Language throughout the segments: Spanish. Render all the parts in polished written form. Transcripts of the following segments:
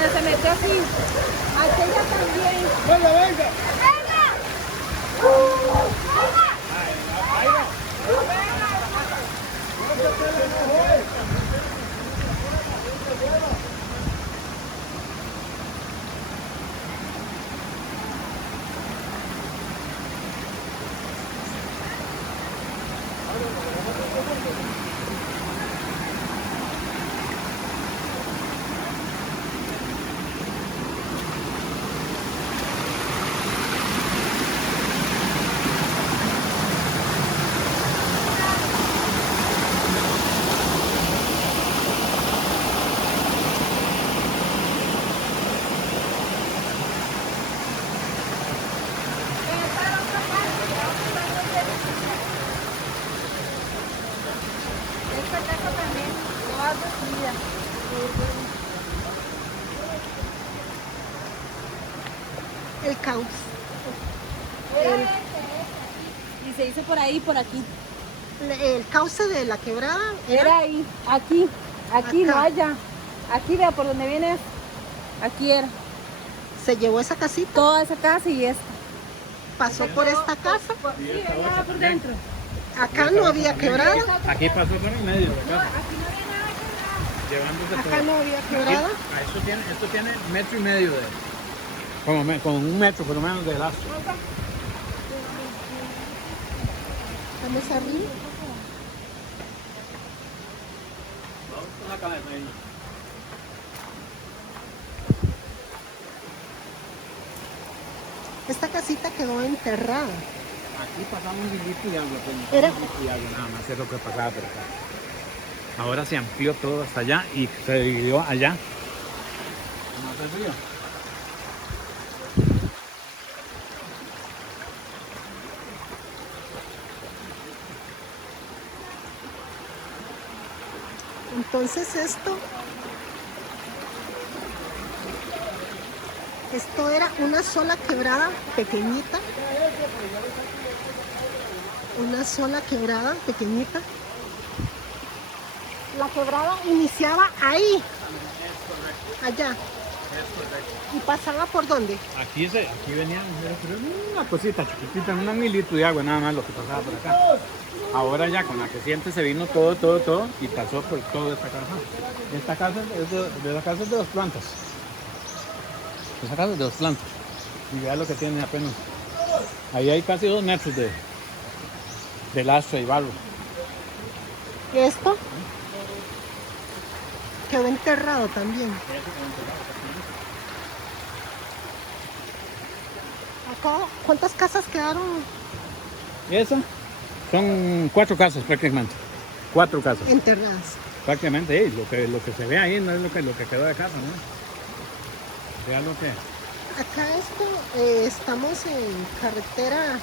Bueno, se metió aquí. Aquella también. Venga, venga. Esta casa también, toda destruida. El caos. Y se hizo por ahí y por aquí. El cauce de la quebrada Era ahí, aquí, aquí, Acá. no allá. Aquí, vea, por donde vienes. Aquí era. se llevó esa casita, Toda esa casa y esta. pasó por esta casa. Sí, allá por dentro. Acá no había quebrada, Aquí pasó por el medio de No, acá, aquí no había nada que llevándose acá todo. no había Aquí- quebrada. esto tiene 1,5 metros de... Como 1 metro por lo menos de lazo. Estamos arriba. Una cabeza ahí. Esta casita quedó enterrada. Aquí pasaba un hilito y agua, Era- un hilito y agua, nada más es lo que pasaba por acá. Ahora se amplió todo hasta allá y se dividió allá. ¿No hace frío? Entonces esto era una sola quebrada pequeñita. Una sola quebrada pequeñita. La quebrada iniciaba ahí, allá. Es correcto. ¿Y pasaba por dónde? Aquí venía una cosita chiquitita, un milito de agua nada más lo que pasaba por acá. Ahora ya con la creciente se vino todo y pasó por toda esta casa. Esta casa es de la casa de 2 plantas. Esta casa es de 2 plantas. Y vea lo que tiene apenas. Ahí hay casi 2 metros de lastre y barro. Esto quedó enterrado también. Acá, ¿cuántas casas quedaron? Y esa son 4 casas prácticamente. 4 casas. Enterradas. Prácticamente, lo que se ve ahí no es lo que quedó de casa, ¿no? Vea lo que... Acá estamos en carretera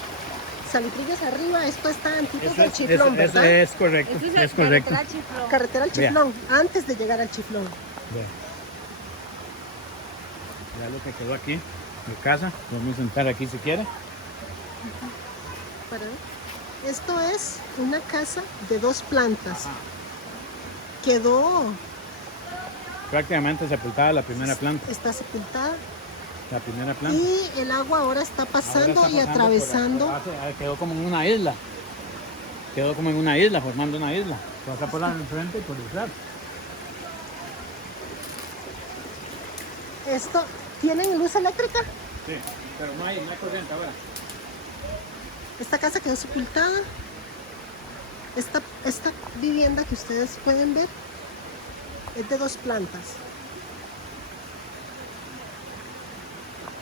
Salitrillas arriba. Esto está antes del Chiflón, ¿verdad? Es correcto, Ese es correcto. carretera Chiflón. Carretera al Vea. Chiflón, antes de llegar al Chiflón. Vea lo que quedó aquí, mi casa. Vamos a sentar aquí si quiere. Para ver. Esto es una casa de 2 plantas. Quedó, Prácticamente sepultada la primera planta. está sepultada La primera planta. y el agua ahora está pasando Ahora y está atravesando. quedó como en una isla. Quedó como en una isla, formando una isla. Pasa por al frente y por detrás. Esto, ¿tienen luz eléctrica? Sí, pero no hay corriente ahora. Esta casa quedó sepultada. Esta vivienda que ustedes pueden ver es de 2 plantas.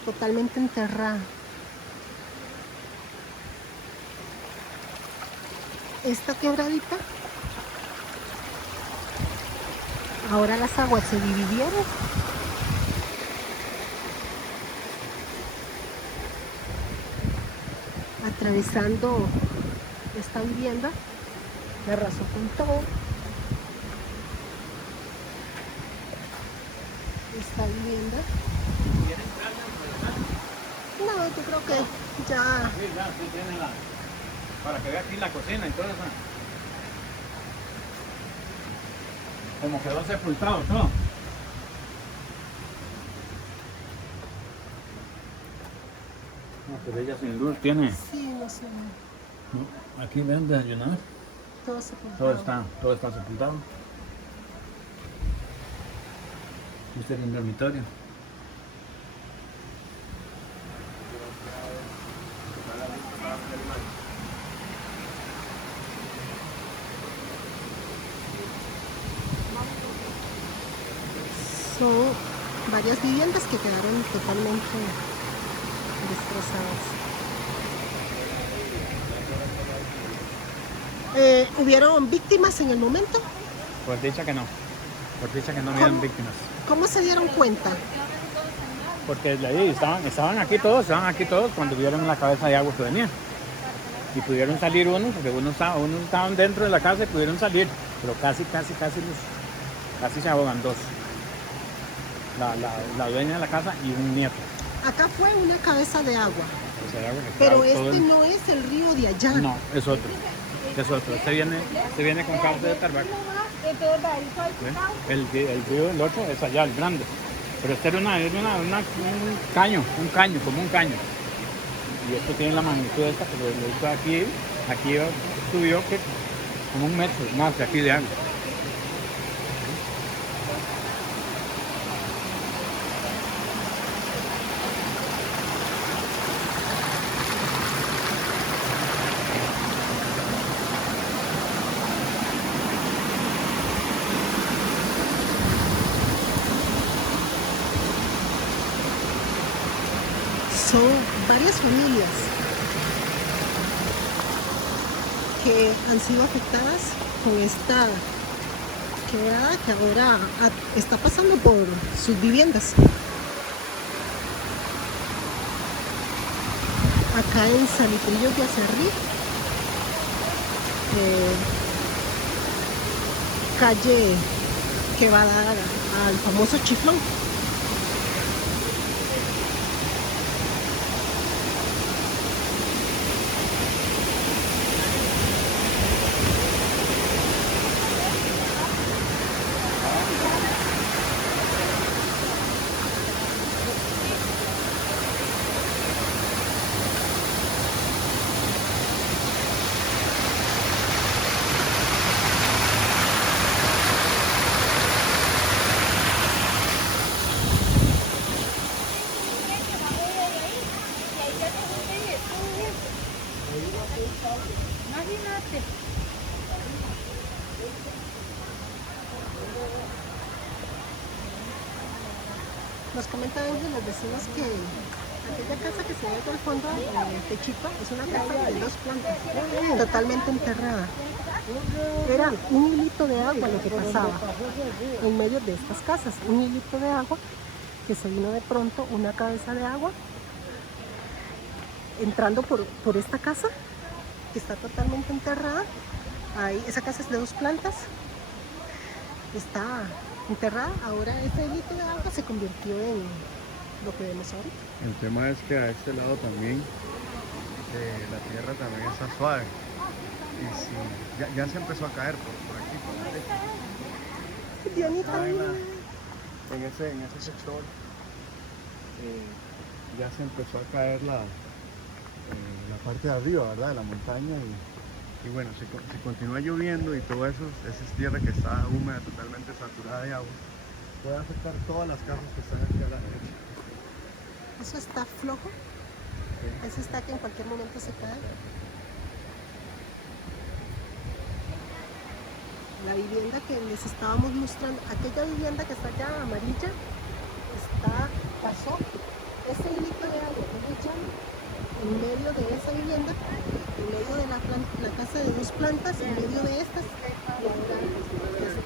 Totalmente enterrada. Esta quebradita. Ahora las aguas se dividieron. Atravesando esta vivienda, me arrasó con todo. Esta vivienda. No, yo creo que ya. Sí, ya, sí tiene para que vea aquí la cocina y todo eso. Como quedó sepultado todo. Pero ella sin luz tiene. Sí, no sé. No, aquí ven desayunar. Todo sepultado. Todo está sepultado. Este es el dormitorio. Son varias viviendas que quedaron totalmente destrozadas. ¿Hubieron víctimas en el momento? Por dicha que no. Por dicha que no hubieron víctimas. ¿Cómo se dieron cuenta? Porque de ahí estaban aquí todos cuando vieron la cabeza de agua que venía. Y pudieron salir unos, porque unos estaban dentro de la casa y pudieron salir. Pero casi se ahogan dos. La dueña de la casa y un nieto. Acá fue una cabeza de agua. Cabeza de agua que Pero estaba este no es el río de allá. No, es otro. Este viene con cauce de Tarbaco. El río, el otro, es allá, el grande. Pero este era un caño, como un caño. Y esto tiene la magnitud de esta, pero esto aquí subió que como 1 metro más de aquí de agua. Son varias familias que han sido afectadas con esta quebrada que ahora está pasando por sus viviendas. Acá en Salitrillos de Acerrí, calle que va a dar al famoso Chiflón. Imagínate. Nos comentan los vecinos que aquella casa que se ve al fondo del techito es una casa de 2 plantas, totalmente enterrada. Era un hilito de agua lo que pasaba en medio de estas casas, un hilito de agua que se vino de pronto, una cabeza de agua entrando por esta casa que está totalmente enterrada. Ahí, esa casa es de 2 plantas, está enterrada. Ahora este hilito de agua se convirtió en lo que vemos ahorita. El tema es que a este lado también la tierra también está suave y si, ya se empezó a caer por aquí, por el techo. Dianita, En ese sector ya se empezó a caer la parte de arriba, ¿verdad? De la montaña y bueno, si continúa lloviendo y todo eso, esa es tierra que está húmeda, totalmente saturada de agua, puede afectar todas las casas que están aquí a la derecha. eso está flojo. ¿Sí? Eso está que en cualquier momento se cae. La vivienda que les estábamos mostrando, aquella vivienda que está allá amarilla, pasó ese hilito de agua que le llaman en medio de esa vivienda, en medio de la casa de 2 plantas, en medio de estas, y ahora ya se